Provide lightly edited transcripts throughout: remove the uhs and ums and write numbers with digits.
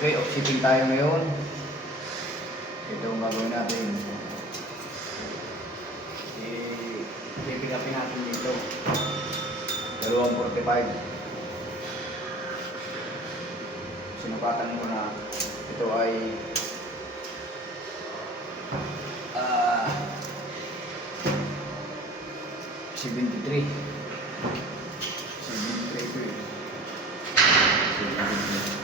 Okay, off-shipping tayo ngayon. Ito ang gagawin natin. I-pick upin natin dito. 245. Sinukatan ko na ito ay 73. 73 ito eh. 73.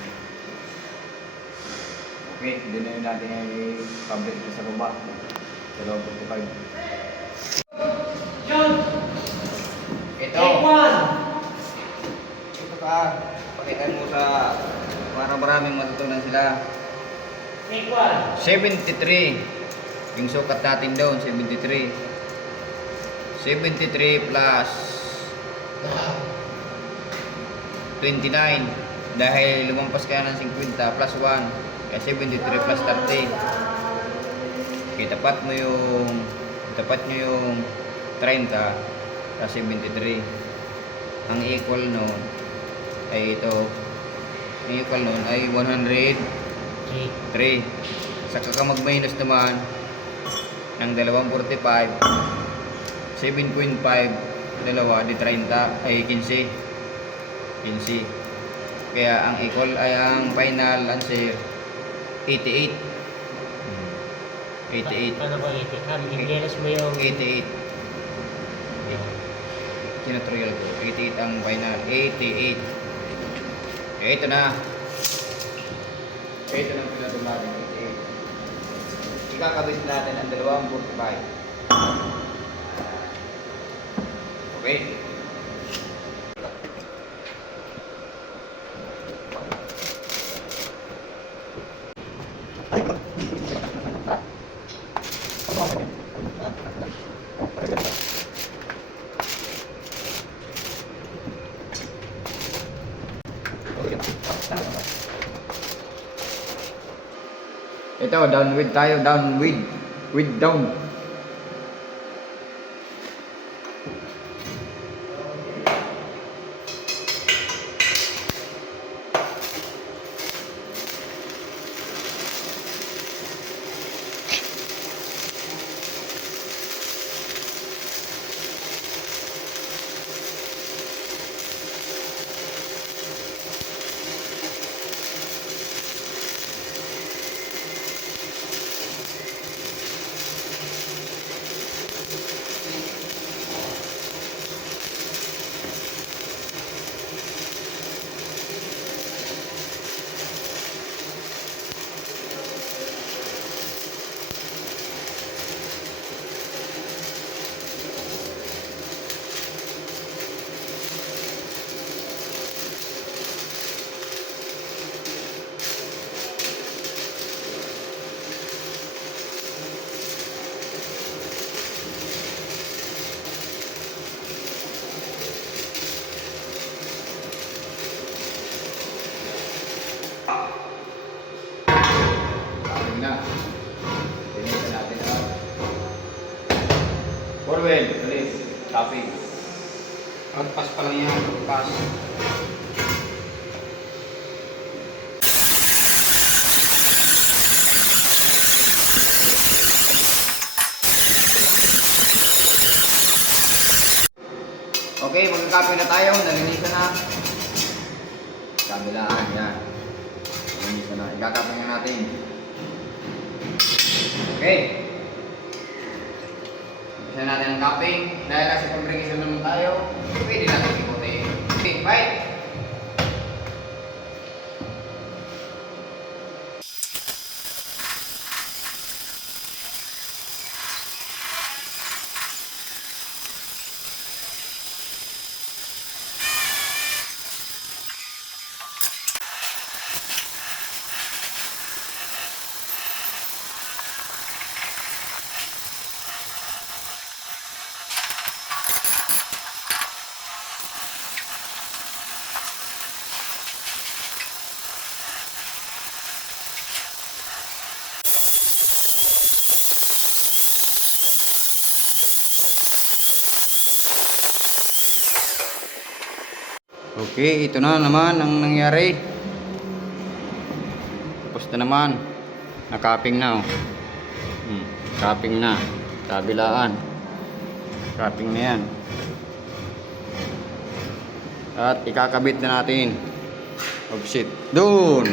Okay, hindi na yun natin ay public sa baba. 245. John! Ito. Take one! Ito ka. Pakita mo sa para maraming matutunan sila. Take one! 73. Yung sukat natin doon, 73. 73 plus 29. Dahil lumampas ka ng 50 plus 1. Kaya 73 plus 30. Okay, tapat nyo yung 30 sa 73. Ang equal nun ay ito. Ang equal nun ay 103. Saka ka mag-minus naman ng 245. 7.5 dalawa di 30 ay 15. Kaya ang equal ay ang final answer 88. 88. Paano ba 88? Ingleres mo yung... 88. Kinatrial ko. 88 ang final. 88. Kaya ito na. Ito na ang pinatong natin. 88. Ikakabit natin ang 245. Okay. Ito, downward tayo, downward. With down. Forward, please. Tapping. Outpass pa lang yan. Outpass. Okay, magkakape na tayo. Nalinisan na. Kabilaan, yan. Nalinisan na. Ikakape na natin. Okay. Isa natin ang cupping. Dahil kasi pag-register naman tayo, pwede natin ikutin. Okay, bye! Okay, ito na naman ang nangyari. tapos na naman. Nakapping na, oh. Capping na. Kabilaan. Capping na yan. At ikakabit na natin. Oh shit. Doon.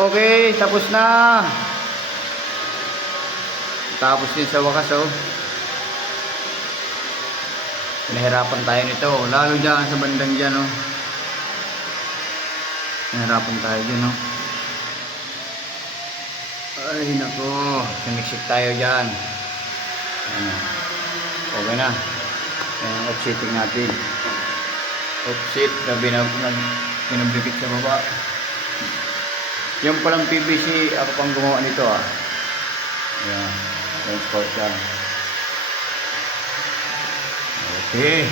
Okay, tapos na. Tapos din sa wakas, oh. Nahirapan tayo nito, lalo dyan sa bandang dyan, oh. Nahirapan tayo dyan, oh. Ay, nako. Siniksik tayo dyan. Okay na. Yan ang offsetting natin. Offset na binabikit sa baba. Yung palang PVC, ako pang gumawa nito, ah. Yan. Transport siya. Okay.